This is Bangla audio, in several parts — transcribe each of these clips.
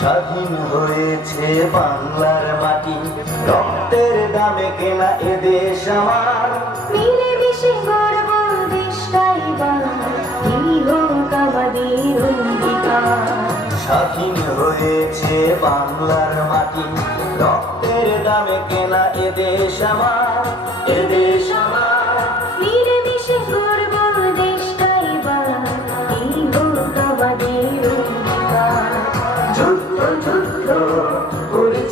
স্বাধীন হয়েছে বাংলার মাটি। রক্তের দামে কেনা এদেশ আমার। স্বাধীন হয়েছে বাংলার মাটি। রক্তের দামে কেনা এদেশ আমার। এদেশ আমার।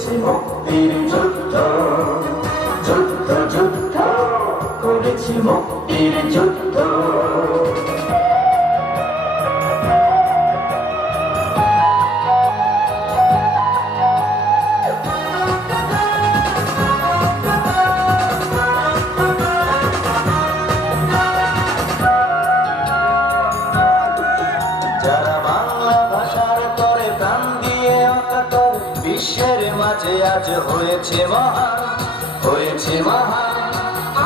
করেছি মুক্তির যুদ্ধ যুদ্ধ যুদ্ধ করেছি মুক্তির যুদ্ধ বিশ্বের মাঝে আজ হয়েছে মহান হয়েছে মহান।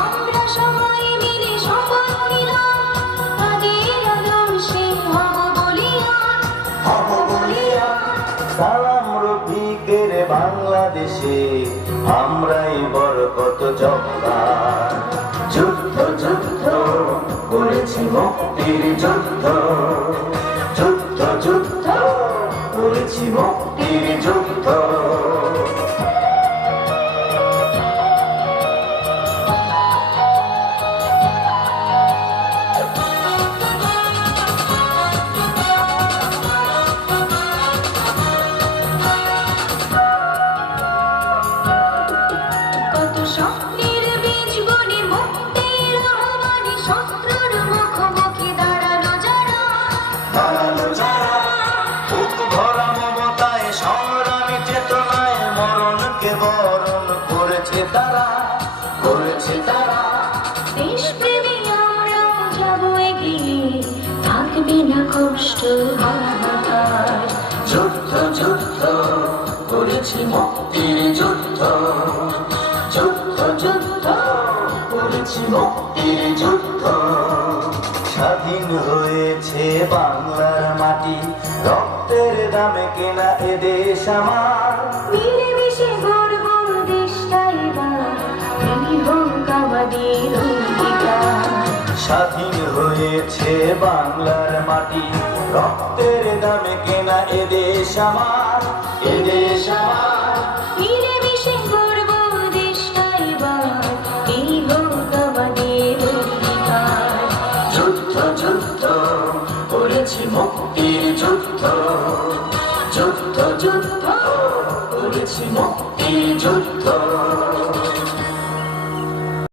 আমরা সবাই মিলে শপথ নিলাম তাদের আদর্শে হব বলিয়ান হব বলিয়া। সালাম রফিকের বাংলাদেশে আমরাই বরকত জব্বার যুদ্ধ যুদ্ধ করেছি মুক্তির যুদ্ধ। যুদ্ধ যুদ্ধ করেছি মুক্তির যুদ্ধ। বরণ করেছে তারা করেছে তারা। দেশপ্রেমী আমরাও যাব এগিয়ে থাকবে না কষ্ট যুদ্ধ যুদ্ধ করেছি মুক্তির যুদ্ধ। যুদ্ধ যুদ্ধ করেছি মুক্তির যুদ্ধ। স্বাধীন হয়েছে বাংলার মাটি রক্তের দামে কেনা এ দেশ আমার। আমাদের স্বাধীন হয়েছে বাংলার মাটি। রক্তের দামে কেনা এ দেশ আমার। এ দেশ আমার। যুদ্ধ যুদ্ধ করেছি মুক্তির যুদ্ধ। যুদ্ধ যুদ্ধ করেছি মুক্তির যুদ্ধ।